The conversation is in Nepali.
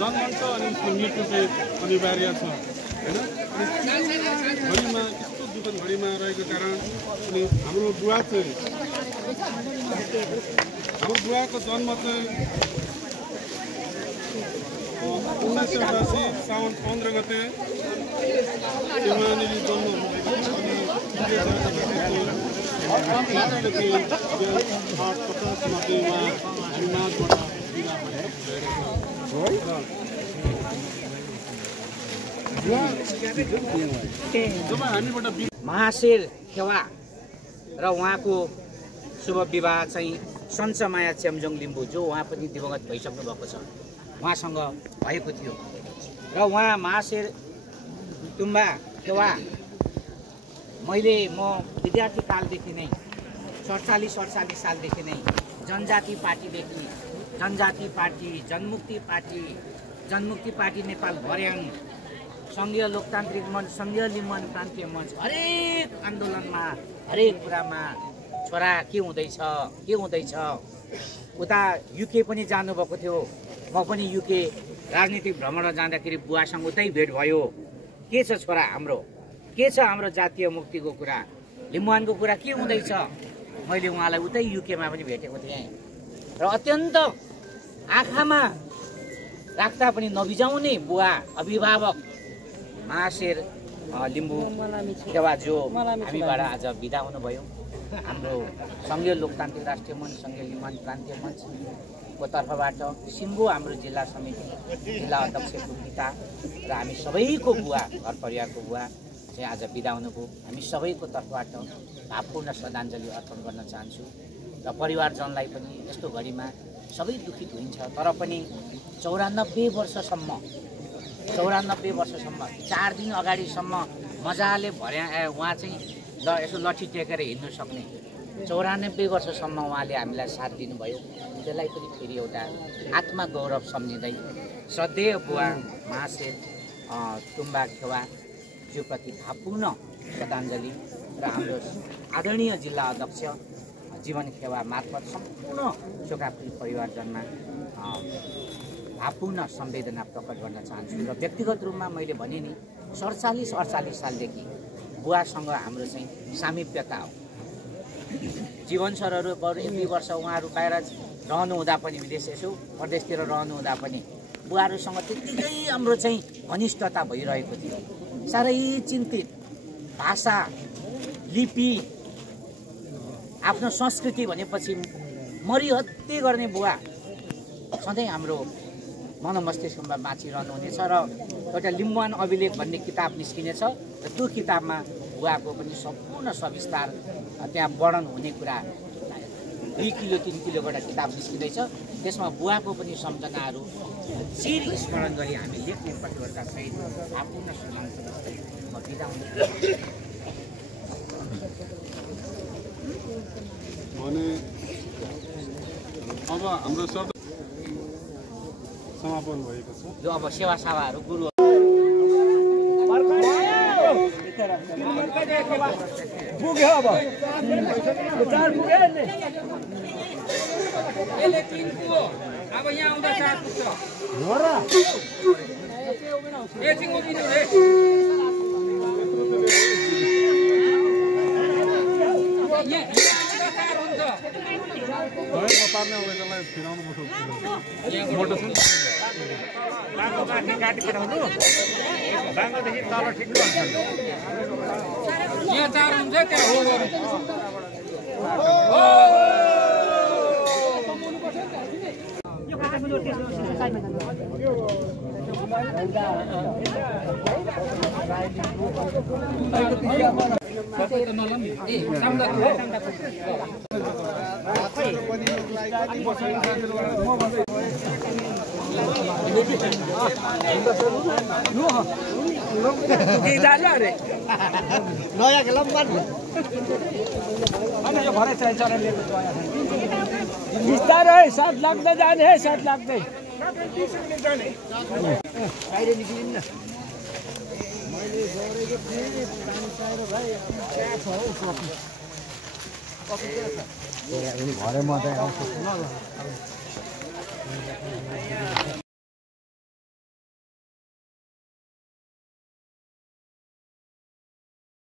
जन्मन्छ अनि उसको मृत्यु चाहिँ अनिवार्य छ हैन घडीमा यस्तो दुःखद घडीमा रहेको कारण अनि हाम्रो बुवाको जन्म चाहिँ 1988 साउन 15 गते जन्म महाशेर खेवा र उहाँको शुभ विवाह चाहिँ सञ्चमाया चेम्जोङ लिम्बू जो उहाँ पनि दिवंगत भइसक्नु भएको छ उहाँसँग भएको थियो र उहाँ महाशेर तुम्बा खेवा मैले म विद्यार्थी कालदेखि नै 47 सालदेखि नै जनजाति पार्टीदेखि जनजाति पार्टी जनमुक्ति पार्टी नेपाल भर्याङ संघीय लोकतान्त्रिक मञ्च संघीय लिम्बुवान प्रान्तीय मञ्च हरेक आन्दोलनमा हरेक कुरामा छोरा के हुँदैछ उता युके पनि जानुभएको थियो म पनि युके राजनीतिक भ्रमणमा जाँदाखेरि बुवासँग उतै भेट भयो के छ छोरा हाम्रो के छ हाम्रो जातीय मुक्तिको कुरा लिम्बुवानको कुरा के हुँदैछ मैले उहाँलाई उतै युकेमा पनि भेटेको थिएँ र अत्यन्त आँखामा राख्दा पनि नबिजाउने बुवा अभिभावक महाशेर लिम्बू खेवा जो हामीबाट आज बिदा हुनुभयो हाम्रो संघीय लोकतान्त्रिक राष्ट्रिय मञ्च संघीय लिम्बुवान प्रान्तीय मञ्चको तर्फबाट सिङ्गो हाम्रो जिल्ला समिति जिल्ला अध्यक्षको पिता र हामी सबैको बुवा घर परिवारको बुवा चाहिँ आज बिदा हुनुभयो हामी सबैको तर्फबाट भावपूर्ण श्रद्धाञ्जली अर्पण गर्न चाहन्छु र परिवारजनलाई पनि यस्तो घडीमा सबै दुखित हुन्छ तर पनि 94 वर्षसम्म 4 दिन अगाडिसम्म मजाले उहाँ चाहिँ यसो लट्ठी टेकेर हिँड्न सक्ने 94 वर्षसम्म उहाँले हामीलाई साथ दिनुभयो त्यसलाई पनि फेरि एउटा आत्मा गौरव सम्झिँदै श्रद्धेय बुवा महाशेर तुम्बा खेवा ज्यूप्रति भावपूर्ण श्रद्धाञ्जली र हाम्रो आदरणीय जिल्ला अध्यक्ष जीवन खेवा मार्फत सम्पूर्ण चोकापुरी परिवारजनमा भावपूर्ण संवेदना प्रकट गर्न चाहन्छु र व्यक्तिगत रूपमा मैले भने नि 48 सालदेखि बुवासँग हाम्रो चाहिँ सामिप्यता हो जीवन सरहरू बरु 1-2 वर्ष उहाँहरू बाहिर रहनु हुँदा पनि विदेश यसो प्रदेशतिर रहनु हुँदा पनि बुवाहरूसँग त्यतिकै हाम्रो चाहिँ घनिष्ठता भइरहेको थियो साह्रै चिन्तित भाषा लिपि आफ्नो संस्कृति भनेपछि मरिहत्ते गर्ने बुवा सधैँ हाम्रो मनमस्तिष्कमा बाँचिरहनुहुनेछ र एउटा लिम्बुवान अभिलेख भन्ने किताब निस्किनेछ र त्यो किताबमा बुवाको पनि सम्पूर्ण सविस्तार त्यहाँ वर्णन हुने कुरा 2 किलो 3 किलोबाट किताब निस्किँदैछ। त्यसमा बुवाको पनि सम्झनाहरू फेरि स्मरण गरी हामी लेख्ने प्रतिबद्धता सहित आपूर्ण सुनाउँछ जस्तै म बिदा हुन्छु। भने अब हाम्रो समापन भएको छ। जो अब सेवा सभाहरू गुरु पुग्यो अब 4 पुग्यो नि यसले 3 पुग्यो अब यहाँ आउँदा 4 पुग्छ हो र एकछिन उभिनु रे पार्ने अवस्थालाई फिराउनु पर्छ। मोटो छ बाङ्गो माथि काटी पठाउनु बाङ्गोदेखि तल ठिक गर्छ यहाँ 4 हुन्छ त्यहाँ हो गर्नु सबै त नलम ए सामदाको हो नयाँ खेला पनि गर्नु अनि यो भरे चाहिँ चरा लिएको बिस्तारै साथ लाग्दै जाने है साथ लाग्दै बाहिर निक्लिन्न मैले गरेको थिएँ पानी चाहिएर भाइ क्या छ हौ कफी कफी के छ भरे म चाहिँ आउँछु ल